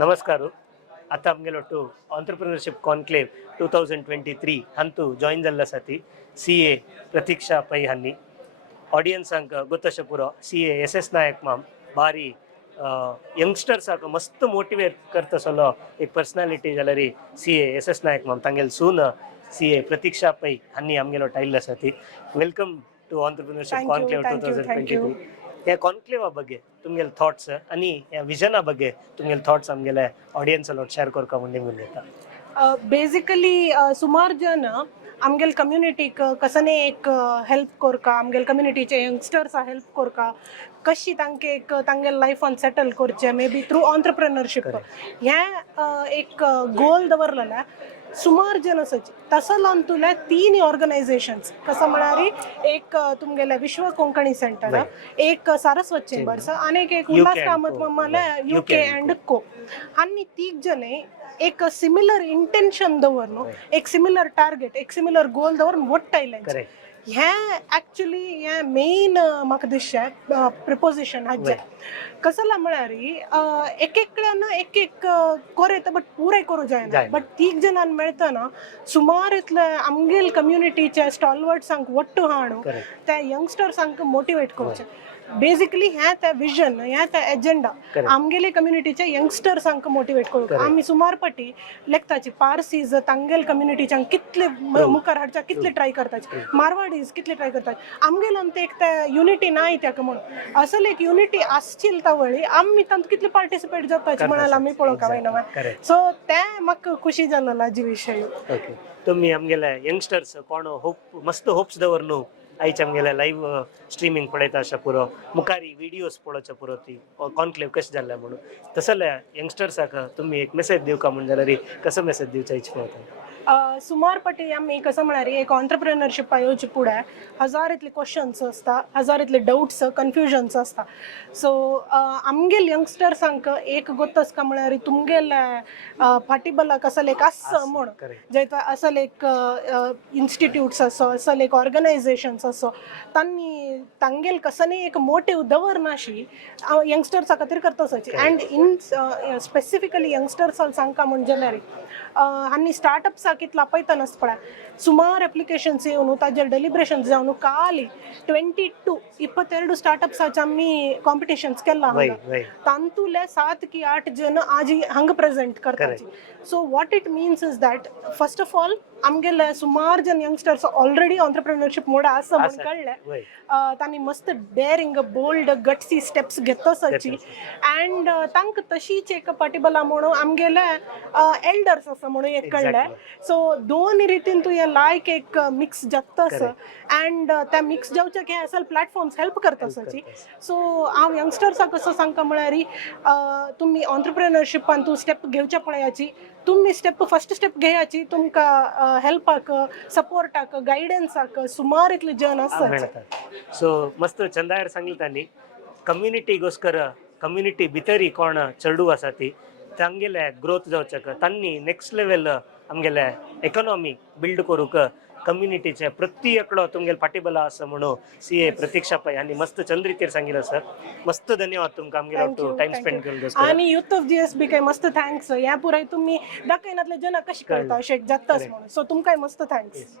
ನಮಸ್ಕಾರ. आता आमगेलो टू ऑन्टरप्रिनरशिप कॉन्क्लेव 2023 हंतु जॉइन जल्ला सती CA प्रतीक्षा पै हन्नी ऑडियन्स अंक गोतश पुरो CA SS नायक माम बारी यंगस्टर्स आक मस्त मोटिवेट करता सलो एक पर्सनालिटी जाल्यारी CA SS नायक माम तांगेल सून CA प्रतीक्षा पै हन्नी आमगेलो टाइल्ला सती वेलकम टू ऑन्टरप्रिनरशिप कॉन्क्लेव 2023 या कॉन्क्लेवा ಬಗ್ಗೆ तुमगेल थॉट्स आणि या विजना ಬಗ್ಗೆ तुमगेल थॉट्स आमगेले ऑडियन्स लोट शेअर करका म्हणजे म्हणता बेसिकली सुमार जन आमगेल कम्युनिटीक कसने एक हेल्प कोरका आमगेल कम्युनिटीचे यंगस्टर्स हेल्प कोरका कशी तांके एक तांगेल लायफान सेटल करचे मे बी थ्रू ऑन्टरप्रेनरशिप हे एक गोल दवरलेला सुमार जन सची तसं लावन तुला 3 ऑर्गनायझेशन्स कसं म्हणारी एक तुमगेले विश्व कोंकणी सेंटर एक सारस्वत चेंबर्स आणि एक उल्हास कामत मम्माला UK अँड को आणि 3 जने एक सिमिलर इंटेंशन दवरनो एक सिमिलर टार्गेट एक सिमिलर गोल दवरून वट्टायले हे ॲक्च्युली हे मेन म्हाका दिसचे प्रपोजिशन हाजे कसला म्हळ्यारी एक एकल्यान एक एक कोरेता बट पुरे करू जायना बट 3 जणांना मेळतना सुमार इतले आमगेल कम्युनिटीचे स्टॉलवर्ड्सांक वट्टू हाडू त्या यंगस्टर्सांक मोटिवेट करचे बेसिकली हे त्या विजन हे त्या एजेंडा आमगेले कम्युनिटीचे यंगस्टर्सांक मोटिवेट करू आम्ही सुमार पटी लेखताची पारसीज तांगेल कम्युनिटीच्या कितले मुखार हाडच्या कितले ट्राय करताचे मारवाडीज कितले ट्राय करतात आमगेलन ते एक त्या युनिटी नाही त्या म्हणून असल एक युनिटी आसचिल तावळी आम्ही तांत कितले पार्टिसिपेट जाताचे म्हणाला आम्ही पळोवका वयना सो ते म्हाका खुशी जाल्ला जी विषय ओके तुम्ही आमगेले यंगस्टर्स कोण होप मस्त होप्स दवरनो आयच्या आमगेले लाईव्ह स्ट्रीमिंग पळयता अशा पुरो मुखारी व्हिडिओज पळोवचे पुरो ती कॉन्क्लेव कशें जाल्ले म्हणून तसले यंगस्टर्साक तुम्ही एक मेसेज दिवका म्हणून जाल्यार कसो मेसेज दिवचा इच्छा सुमार पटी आम्ही कसं म्हणारी एक ऑन्टरप्रेनरशिप येवचे पुढे हजार इतले क्वेश्चन्स असता हजार इतले डाउट्स कन्फ्युजन्स असता सो आमगेल यंगस्टर्सांक एक गोतस का म्हणारी तुमगेल फाटीबला कसले एक आस म्हण जैता असल एक इन्स्टिट्यूट्स असो असल एक ऑर्गनायझेशन्स असो तांनी तांगेल कसने एक मोटिव दवरनाशी यंगस्टर्सा खातीर करताची अँड इन स्पेसिफिकली यंगस्टर्सांक सांगता म्हणजे आनी स्टार्टअप्सा कितला पळयता पळय सुमार एप्लिकेशन्स येवन ताजेर डेलिब्रेशन्स जावन काली 22 स्टार्टअप्साचे आमी कॉम्पिटिशन्स केला तांतुले 7 की 8 जन आज हांगा प्रेजेंट करताची so what it means is that first of all आमगेले सुमार जन यंगस्टर्स ऑलरेडी ऑन्टरप्रेनरशिप मोड आसा म्हणून कळले तांणी मस्त डेअरिंग बोल्ड गट्सी स्टेप्स घेतोसाची अँड तांकां तशीच एक पार्टिबला म्हणून आमगेले एल्डर्स आसा म्हणून एक कळले सो दोन रितीन तू हे लायक एक मिक्स जातस अँड त्या मिक्स जावचे हे असल प्लॅटफॉर्म्स हेल्प करतासाची सो हांव यंगस्टर्साक कसं सांगता म्हळ्यार तुम्ही ऑन्टरप्रेनरशिपान तू स्टेप घेवच्या पळयाची तुम्ही फर्स्ट स्टेप घेयाची तुमकां हेल्पाक सपोर्टाक गायडन्साक सुमार इतले जन आसतात सो मस्त चंदायर सांगली तांणी कम्युनिटीगोस्कर कम्युनिटी भितरी कोण चेडू आसा ती तांगेले ग्रोथ जावचे तांणी नेक्स्ट लेवल आमगेले इकॉनॉमी बिल्ड करूक कम्युनिटीचे प्रत्येकड़ो तुमगेल पार्टिबल आसा म्हणून CA प्रतीक्षा पै आणि मस्त चंद रितीर सांगितलं सर मस्त धन्यवाद तुमकां आमगेलो टाइम स्पेंड केलो आणि युथ ऑफ GSB काय मस्त थँक्स या पुराय तुम्ही दाखयनातले जन कशी करता अशें जाताच म्हणून सो तुमकांय मस्त थँक्स